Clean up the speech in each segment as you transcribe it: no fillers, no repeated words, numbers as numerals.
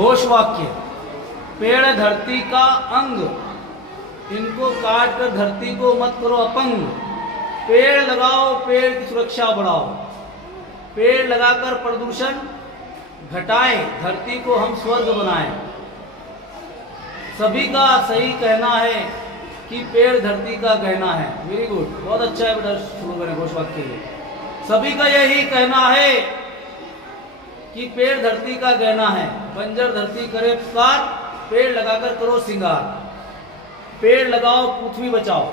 घोष वाक्य, पेड़ धरती का अंग, इनको काट कर धरती को मत करो अपंग, पेड़ लगाओ पेड़ की सुरक्षा बढ़ाओ, पेड़ लगाकर प्रदूषण घटाएं, धरती को हम स्वर्ग बनाएं। सभी का सही कहना है कि पेड़ धरती का गहना है। वेरी गुड, बहुत अच्छा है बेटा स्लोगन है घोष वाक्य ये। सभी का यही कहना है कि पेड़ धरती का गहना है, बंजर धरती करे पुकार, पेड़ लगाकर करो सिंगार, पेड़ लगाओ पृथ्वी बचाओ।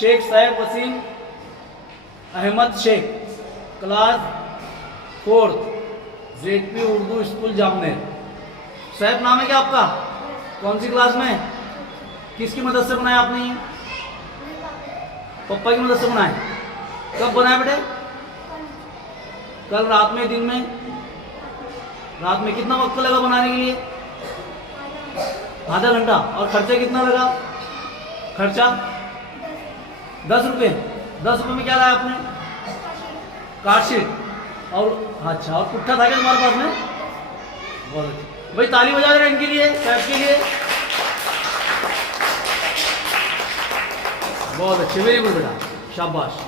Sheikh Saheb Waseem Ahmed Sheikh, class 4th, ZP Urdu school Jamner. साहब नाम है क्या आपका? कौन सी क्लास में? किसकी मदद से बनाया आपने ये? पप्पा की मदद से बनाए। कब बनाया बेटे? कल रात में, दिन में? रात में कितना वक्त लगा बनाने के लिए? आधा घंटा। और खर्चा कितना लगा? खर्चा 10 रुपये। 10 रुपये में क्या लाया आपने? कार्डशीट। और अच्छा, और पुट्ठा था क्या तुम्हारे पास में? बहुत अच्छा भाई, ताली बजा रहे हैं इनके लिए, साहब के लिए। बहुत अच्छे, वेरी गुड बेटा, शाबाश।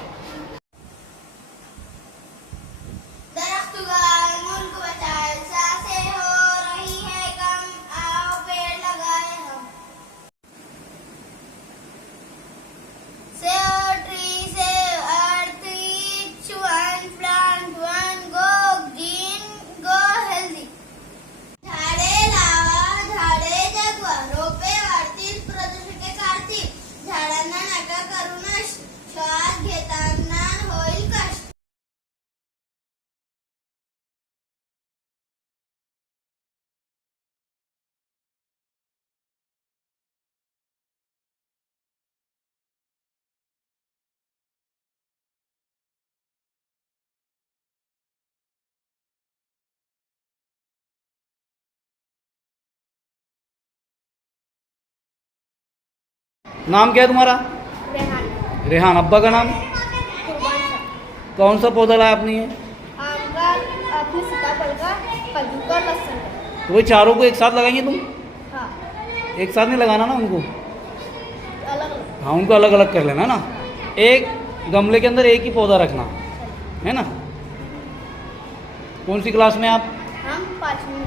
नाम क्या है तुम्हारा? रेहान। रेहान। अब्बा का नाम? कौन सा पौधा लाया आपने ये? आम का, अपने सीताफल का, कद्दू का, लहसुन का। तो वही चारों को एक साथ लगाएंगे तुम? हाँ, एक साथ नहीं लगाना ना उनको। अलग अलग। हाँ, उनको अलग अलग कर लेना ना। एक गमले के अंदर एक ही पौधा रखना है ना। कौन सी क्लास में आप? हम 5वीं।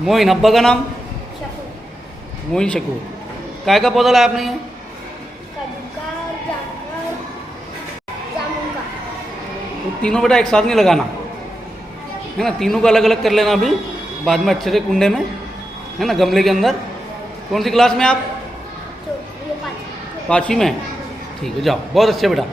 मोइन। अब्बा का नाम? शकूर। मोइन शकूर। काय का पौधा लाया आपने ये? कद्दू का, जामुन का। तो तीनों बेटा एक साथ नहीं लगाना है ना, तीनों को अलग अलग कर लेना अभी बाद में अच्छे से कुंडे में, है ना, गमले के अंदर। कौन सी क्लास में आप? ये 5वीं। 5वीं में? ठीक है, जाओ, बहुत अच्छे बेटा।